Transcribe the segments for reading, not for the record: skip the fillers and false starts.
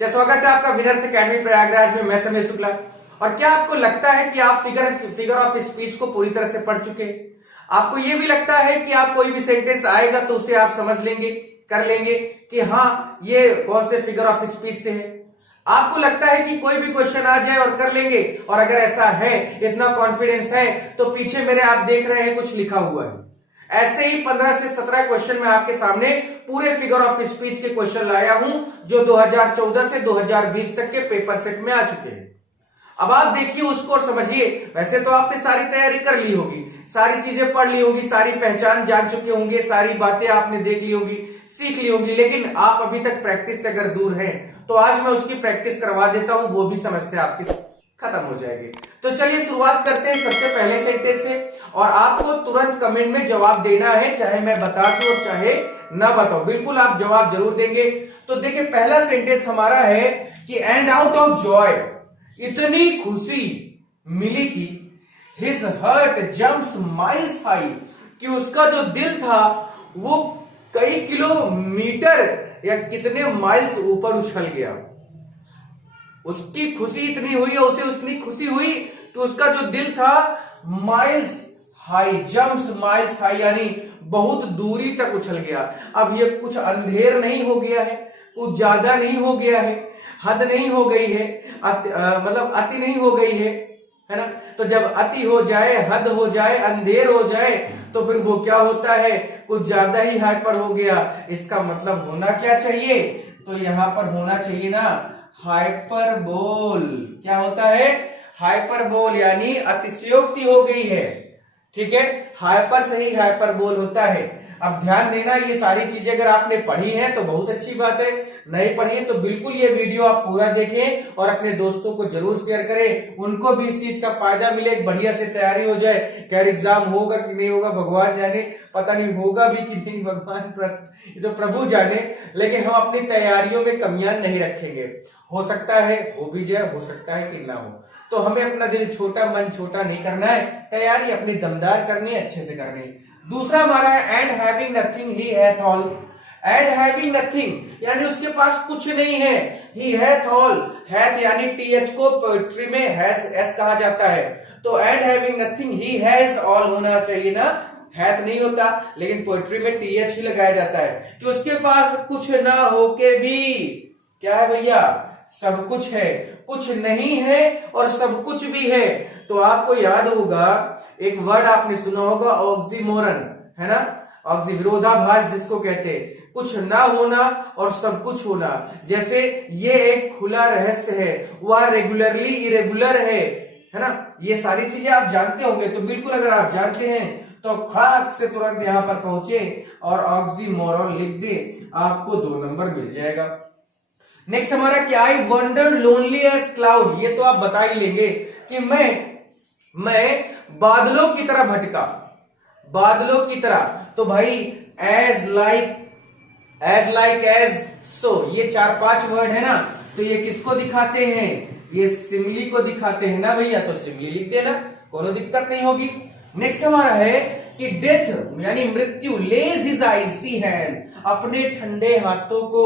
स्वागत है आपका विनर्स एकेडमी प्रयागराज में। मैं समय शुक्ला। और क्या आपको लगता है कि आप फिगर ऑफ स्पीच को पूरी तरह से पढ़ चुके हैं? आपको यह भी लगता है कि आप कोई भी सेंटेंस आएगा तो उसे आप समझ लेंगे, कर लेंगे कि हाँ ये कौन से फिगर ऑफ स्पीच से है? आपको लगता है कि कोई भी क्वेश्चन आ जाए और कर लेंगे? और अगर ऐसा है, इतना कॉन्फिडेंस है, तो पीछे मेरे आप देख रहे हैं कुछ लिखा हुआ है। ऐसे ही 15 से 17 क्वेश्चन मैं आपके सामने पूरे फिगर ऑफ स्पीच के क्वेश्चन लाया हूं जो 2014 से 2020 तक के पेपर सेट में आ चुके हैं। अब आप देखिए उसको और समझिए। वैसे तो आपने सारी तैयारी कर ली होगी, सारी चीजें पढ़ ली होगी, सारी पहचान जान चुके होंगे, सारी बातें आपने देख ली होगी, सीख ली होगी, लेकिन आप अभी तक प्रैक्टिस से अगर दूर हैं तो आज मैं उसकी प्रैक्टिस करवा देता हूं, वो भी समस्या आपकी खत्म हो जाएगी। तो चलिए शुरुआत करते हैं सबसे पहले सेंटेंस से, और आपको तुरंत कमेंट में जवाब देना है, चाहे मैं बता दूं और चाहे ना बताओ, बिल्कुल आप जवाब जरूर देंगे। तो देखिए पहला सेंटेंस हमारा है कि एंड आउट ऑफ जॉय, इतनी खुशी मिली कि his heart jumps miles high, कि उसका जो दिल था वो कई किलोमीटर या कितने माइल्स ऊपर उछल गया। उसकी खुशी इतनी हुई और उसे उतनी खुशी हुई कि उसका जो दिल था miles high, jumps miles high, यानी बहुत दूरी तक उछल गया। अब ये कुछ अंधेर नहीं हो गया है, कुछ ज्यादा नहीं हो गया है, हद नहीं हो गई है, मतलब अति नहीं हो गई है ना? तो जब अति हो जाए, हद हो जाए, अंधेर हो जाए तो फिर वो क्या होता है, कुछ ज्यादा ही हाइपर हो गया। इसका मतलब होना क्या चाहिए? तो यहां पर होना चाहिए ना हाइपरबोल। क्या होता है? हाइपरबोल, यानी अतिशयोक्ति हो गई है। ठीक है, हाइपर से ही हाइपरबोल होता है। अब ध्यान देना, ये सारी चीजें अगर आपने पढ़ी हैं तो बहुत अच्छी बात है, नहीं पढ़ी है तो बिल्कुल ये वीडियो आप पूरा देखें और अपने दोस्तों को जरूर शेयर करें, उनको भी इस चीज का फायदा मिले, बढ़िया से तैयारी हो जाए। क्या एग्जाम होगा कि नहीं होगा भगवान जाने, पता नहीं होगा भी कि नहीं, भगवान तो प्रभु जाने, लेकिन हम अपनी तैयारियों में कमियां नहीं रखेंगे। हो सकता है हो भी जाए, हो सकता है कि ना हो, तो हमें अपना दिल छोटा मन छोटा नहीं करना है, तैयारी अपनी दमदार करनी है, अच्छे से करनी है। दूसरा हमारा है and having nothing he hath all. And having nothing यानी उसके पास कुछ नहीं है, ही हैथ ऑल, हैथ यानी टीएच को पोएट्री में हैस एस कहा जाता है, तो and having nothing he has all होना चाहिए ना, हैथ नहीं होता, लेकिन पोएट्री में टीएच ही लगाया जाता है कि उसके पास कुछ ना होके भी क्या है भैया, सब कुछ है, कुछ नहीं है और सब कुछ भी है। तो आपको याद होगा एक वर्ड आपने सुना होगा ऑक्सीमोरन, है ना, विरोधाभास जिसको कहते हैं, कुछ ना होना और सब कुछ होना। जैसे ये एक खुला रहस्य है, वह रेगुलरली इरेगुलर है ना, ये सारी चीजें आप जानते होंगे। तो बिल्कुल अगर आप जानते हैं तो खाक से तुरंत यहां पर पहुंचे और ऑक्सीमोरन लिख दे, आपको 2 नंबर मिल जाएगा। नेक्स्ट हमारा क्या, I wonder lonely as cloud. ये तो आप बता ही लेंगे कि मैं बादलों की तरह भटका, बादलों की तरह। तो भाई एज लाइक एज सो, ये 4-5 वर्ड है ना, तो ये किसको दिखाते हैं? ये सिमिली को दिखाते हैं ना भैया, तो सिमिली लिख देना, कोनो दिक्कत नहीं होगी। नेक्स्ट हमारा है कि डेथ यानी मृत्यु, लेज हिज आइसी हैंड, अपने ठंडे हाथों को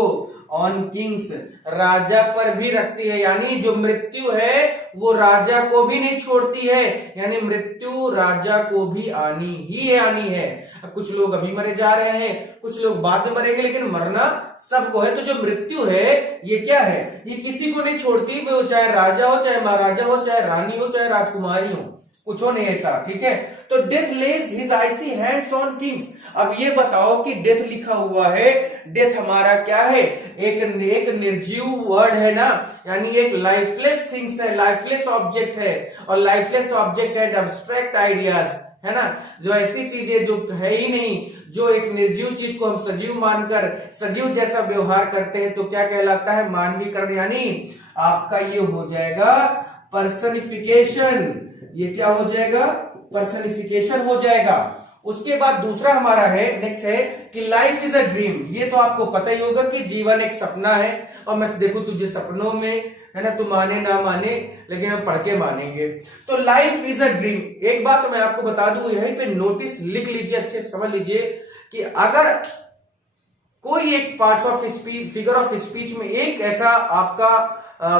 ऑन किंग्स, राजा पर भी रखती है, यानी जो मृत्यु है वो राजा को भी नहीं छोड़ती है, यानी मृत्यु राजा को भी आनी है। कुछ लोग अभी मरे जा रहे हैं, कुछ लोग बाद में मरेंगे, लेकिन मरना सबको है। तो जो मृत्यु है ये क्या है, ये किसी को नहीं छोड़ती, वो चाहे राजा हो, चाहे महाराजा हो, चाहे रानी हो, चाहे राजकुमारी हो, कुछ हो नहीं ऐसा। ठीक है, तो death lays his icy hands on kings. अब ये बताओ कि डेथ लिखा हुआ है, डेथ हमारा क्या है? एक निर्जीव वर्ड है ना, यानी एक लाइफलेस थिंग्स है, लाइफलेस ऑब्जेक्ट है, और lifeless object and abstract ideas, है ना, जो ऐसी चीजें जो है ही नहीं, जो एक निर्जीव चीज को हम सजीव मानकर सजीव जैसा व्यवहार करते हैं, तो क्या कहलाता है? मानवीकरण, यानी आपका ये हो जाएगा पर्सनिफिकेशन। ये क्या हो जाएगा? पर्सनिफिकेशन हो जाएगा। उसके बाद दूसरा हमारा है, नेक्स्ट है कि लाइफ इज अ ड्रीम। ये तो आपको पता ही होगा कि जीवन एक सपना है, और मैं देखूं तुझे सपनों में, है ना, तू माने ना माने लेकिन हम पढ़ के मानेंगे। तो लाइफ इज अ ड्रीम। एक बात मैं आपको बता दूं, यहीं पे नोटिस लिख लीजिए, अच्छे से समझ लीजिए कि अगर कोई ही एक parts of speech, figure of speech में एक ऐसा आपका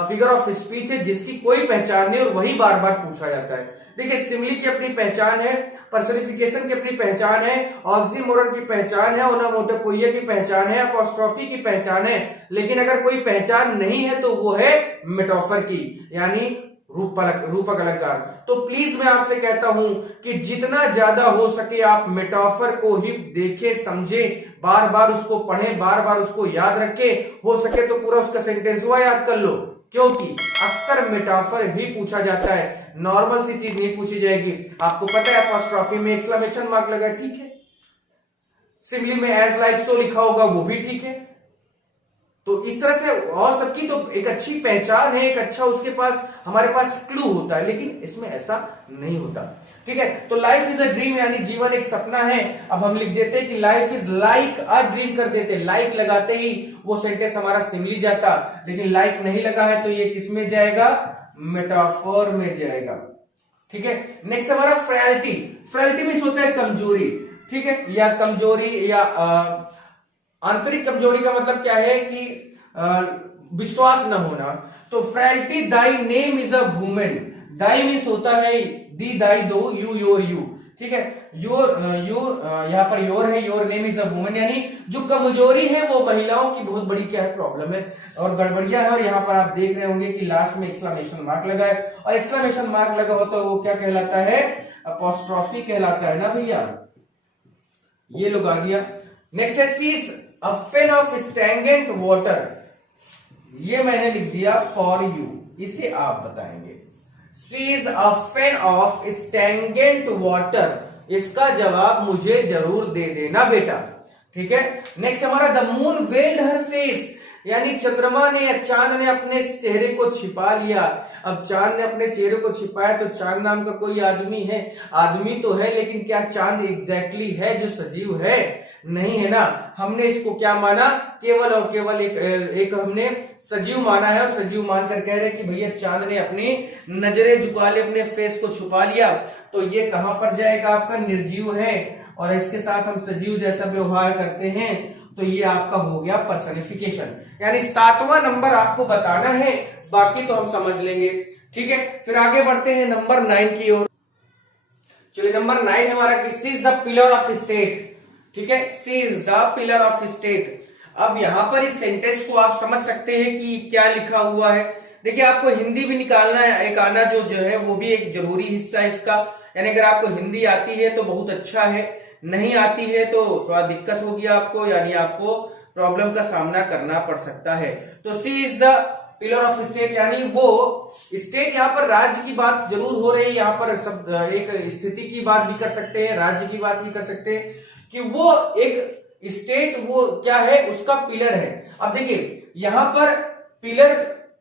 फिगर ऑफ स्पीच है जिसकी कोई पहचान नहीं और वही बार बार पूछा जाता है। देखिए, सिमिली की अपनी पहचान है, पर्सनिफिकेशन की अपनी पहचान है, ऑक्सीमोरन की पहचान है, ओनोमोटोपोइया की पहचान है, अपॉस्ट्रोफी की पहचान है, लेकिन अगर कोई पहचान नहीं है तो वो है मेटाफर की, यानी रूपक अलंकार। तो प्लीज मैं आपसे कहता हूं कि जितना ज्यादा हो सके आप मेटाफर को ही देखें, समझें, बार बार उसको पढ़ें, बार बार उसको याद रखें, हो सके तो पूरा उसका सेंटेंस हुआ याद कर लो, क्योंकि अक्सर मेटाफर ही पूछा जाता है, नॉर्मल सी चीज नहीं पूछी जाएगी। आपको पता है अपॉस्ट्रोफी में एक्सक्लेमेशन मार्क लगा, ठीक है, सिमिली में एज लाइक सो लिखा होगा, वो भी ठीक है। तो इस तरह से और सबकी तो एक अच्छी पहचान है, एक अच्छा उसके पास हमारे पास क्लू होता है, लेकिन इसमें ऐसा नहीं होता, ठीक है। तो लाइफ इज अ ड्रीम, यानी जीवन एक सपना है। अब हम लिख देते हैं कि life is like a dream कर देते, लाइक लगाते ही वो सेंटेंस हमारा सिमिली जाता, लेकिन लाइक नहीं लगा है तो ये किस में जाएगा, मेटाफर में जाएगा, ठीक है। नेक्स्ट हमारा फ्रैलिटी। फ्रैलिटी मींस होता है कमजोरी, ठीक है, या कमजोरी या आंतरिक कमजोरी का मतलब क्या है कि विश्वास न होना। तो frailty, thy name is a woman, thy means होता है दी, दाई दो, यू योर यू, ठीक है, योर यहाँ पर योर है, your name is a women, यानी जो कमजोरी है वो महिलाओं की बहुत बड़ी क्या है, प्रॉब्लम है और गड़बड़िया है। और यहाँ पर आप देख रहे होंगे कि लास्ट में एक्सक्लेमेशन मार्क लगा है, और एक्सक्लेमेशन मार्क लगा हो तो वो क्या कहलाता है, अपॉस्ट्रोफी कहलाता है ना भैया, ये लोग आ गया। नेक्स्ट है she is a fen of stagnant water, ये मैंने लिख दिया फॉर यू, इसे आप बताएंगे। She is a fen of stagnant water, इसका जवाब मुझे जरूर दे देना बेटा, ठीक है। नेक्स्ट हमारा the moon weld her face, यानी चंद्रमा ने या चांद ने अपने चेहरे को छिपा लिया। अब चांद ने अपने चेहरे को छिपाया तो चांद नाम का कोई आदमी है, आदमी तो है, लेकिन क्या चांद एग्जैक्टली है जो सजीव है, नहीं है ना। हमने इसको क्या माना, केवल और केवल एक हमने सजीव माना है, और सजीव मानकर कह रहे कि भैया चांद ने अपनी नजरें झुका ली, अपने फेस को छुपा लिया, तो ये कहां पर जाएगा, आपका निर्जीव है, और इसके साथ हम सजीव जैसा व्यवहार करते हैं, तो ये आपका हो गया पर्सनिफिकेशन। यानी 7वां नंबर आपको बताना है, बाकी तो हम समझ लेंगे, ठीक है। फिर आगे बढ़ते हैं नंबर 9 की ओर। चलिए नंबर 9 हमारा, she is the pillar of state, ठीक है, she is the pillar of state. अब यहां पर इस सेंटेंस को आप समझ सकते हैं कि क्या लिखा हुआ है। देखिए, आपको हिंदी भी निकालना है, एक आना जो है वो भी एक जरूरी हिस्सा है इसका, यानी अगर आपको हिंदी आती है तो बहुत अच्छा है, नहीं आती है तो थोड़ा दिक्कत होगी आपको, यानी आपको प्रॉब्लम का सामना करना पड़ सकता है। तो she is the pillar of state, यानी वो स्टेट, यहाँ पर राज्य की बात जरूर हो रही है, यहाँ पर सब एक स्थिति की बात भी कर सकते हैं, राज्य की बात भी कर सकते हैं, कि वो एक स्टेट वो क्या है, उसका पिलर है। अब देखिए यहां पर पिलर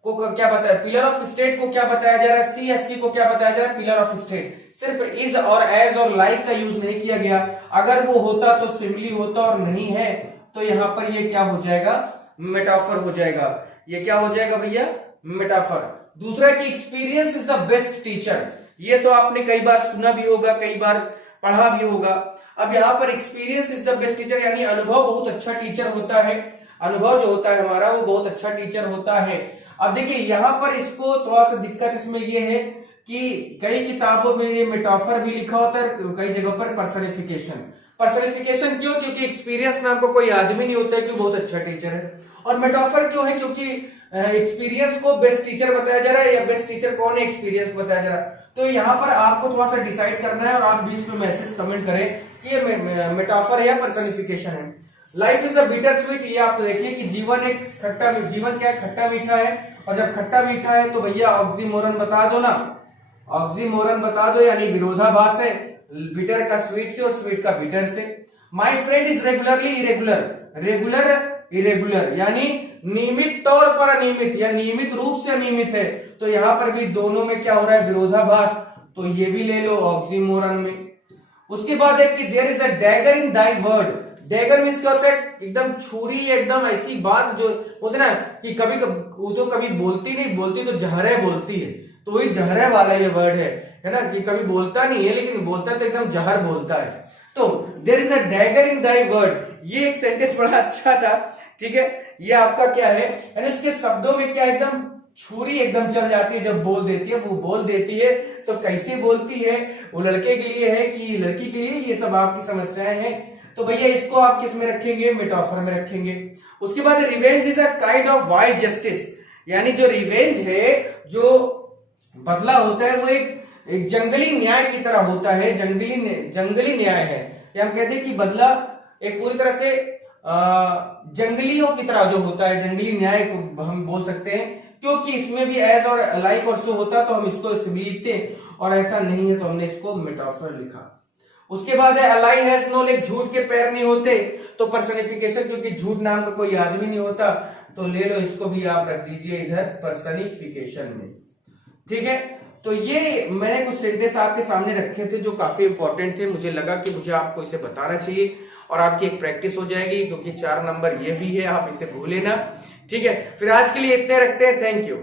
को क्या बताया, पिलर ऑफ स्टेट को क्या बताया जा रहा है, सी एस सी को क्या बताया जा रहा है, पिलर ऑफ स्टेट। सिर्फ इज और एज और लाइक का यूज नहीं किया गया, अगर वो होता तो सिमिली होता, और नहीं है तो यहां पर ये क्या हो जाएगा, मेटाफर हो जाएगा। ये क्या हो जाएगा भैया, मेटाफर। दूसरा कि experience is the best teacher, ये तो आपने कई बार सुना भी होगा, कई बार पढ़ा भी होगा। अब यहाँ पर experience is the best teacher, यानी अनुभव बहुत अच्छा टीचर होता है, अनुभव जो होता है हमारा वो बहुत अच्छा टीचर होता है। अब देखिए यहाँ पर इसको थोड़ा सा दिक्कत इसमें ये है कि कई किताबों में ये मेटाफर भी लिखा होता है, कई जगह पर पर्सनिफिकेशन। पर्सनिफिकेशन क्यों, क्योंकि एक्सपीरियंस नाम का कोई आदमी नहीं होता है कि बहुत अच्छा टीचर है। और मेटाफर क्यों है, क्योंकि एक्सपीरियंस को बेस्ट टीचर बताया जा रहा है, या बेस्ट टीचर कौन है, एक्सपीरियंस बताया जा रहा है। तो यहाँ पर आपको थोड़ा सा डिसाइड करना है, और आप बीच में मैसेज कमेंट करें कि ये मेटाफर है या पर्सनिफिकेशन है। Life is a bitter sweet, ये आप देखिए कि जीवन एक खट्टा, जीवन क्या है, खट्टा मीठा है, और जब खट्टा मीठा है तो भैया ऑक्सीमोरन बता दो ना, ऑक्सीमोरन बता दो, यानी विरोधाभास है, बिटर का स्वीट से और स्वीट का बिटर से। My friend is regularly irregular, regular irregular, यानी नियमित तौर पर अनियमित, या नियमित रूप से अनियमित है, तो यहां पर भी दोनों में क्या हो रहा है, विरोधाभास, तो ये भी ले लो ऑक्सीमोरन में। उसके बाद है कि there is a dagger in thy word, dagger means क्या होता है, एकदम छुरी, एकदम ऐसी बात जो होती है ना कि कभी वो तो कभी बोलती नहीं, बोलती तो जहरे बोलती है, तो वही जहरे वाला ये वर्ड है ना, कि कभी बोलता नहीं है लेकिन बोलता तो एकदम जहर बोलता है। तो there is a dagger in thy word, ये एक सेंटेंस बड़ा अच्छा था, ठीक है। ये आपका क्या है, यानी उसके शब्दों में क्या एकदम छुरी एकदम चल जाती है जब बोल देती है। वो बोल देती है तो कैसे बोलती है, वो लड़के के लिए है कि लड़की के लिए, ये सब आपकी समस्याएं हैं। तो भैया इसको आप किस में रखेंगे, मेटाफर में रखेंगे। उसके बाद revenge is a kind of wise justice, यानी जो रिवेंज है, जो बदला होता है, वो एक जंगली न्याय की तरह होता है, जंगली न्याय है। या हम कहते हैं कि बदला एक पूरी तरह से जंगलियों की तरह जो होता है, जंगली न्याय को हम बोल सकते हैं, क्योंकि इसमें भी एज और लाइक और सो होता तो हम इसको लिखते, और ऐसा नहीं है तो हमने इसको मेटाफर लिखा। उसके बाद है अलाई हैज नो लेग, झूठ के पैर नहीं होते, तो पर्सनिफिकेशन, क्योंकि झूठ नाम का कोई आदमी नहीं होता, तो ले लो इसको भी आप रख दीजिए इधर पर्सनिफिकेशन में, ठीक है। तो ये मैंने कुछ सेंटेंस आपके सामने रखे थे जो काफी इंपॉर्टेंट थे, मुझे लगा कि मुझे आपको इसे बताना चाहिए और आपकी एक प्रैक्टिस हो जाएगी, क्योंकि 4 नंबर ये भी है, आप इसे भूले ना, ठीक है। फिर आज के लिए इतने रखते हैं, थैंक यू।